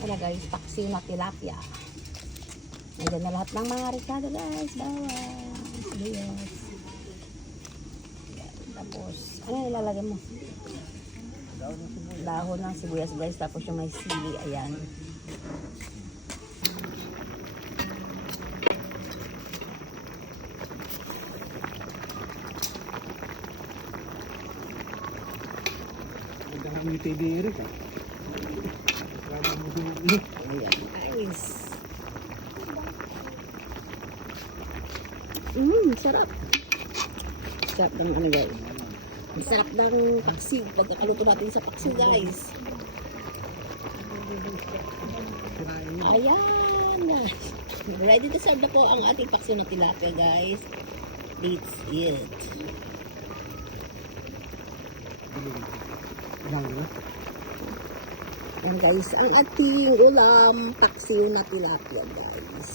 Wala guys, paksiw na tilapia. Nandiyan na lahat ng mga ricado guys. Bawang, sibuyas. Tapos, ano nilalagay mo? Dahon ng sibuyas guys. Tapos yung may sili, ayan. Ang TV Eric ah. Ayan guys. Sarap. Sarap ng ano guys. Sarap ng paksiw. Pagkakaluto natin sa paksiw guys. Ayan. Ready to serve na po ang ating paksiw na tilapia guys. That's it. Ayan guys, ang ating ulam, paksiw na tilapia guys.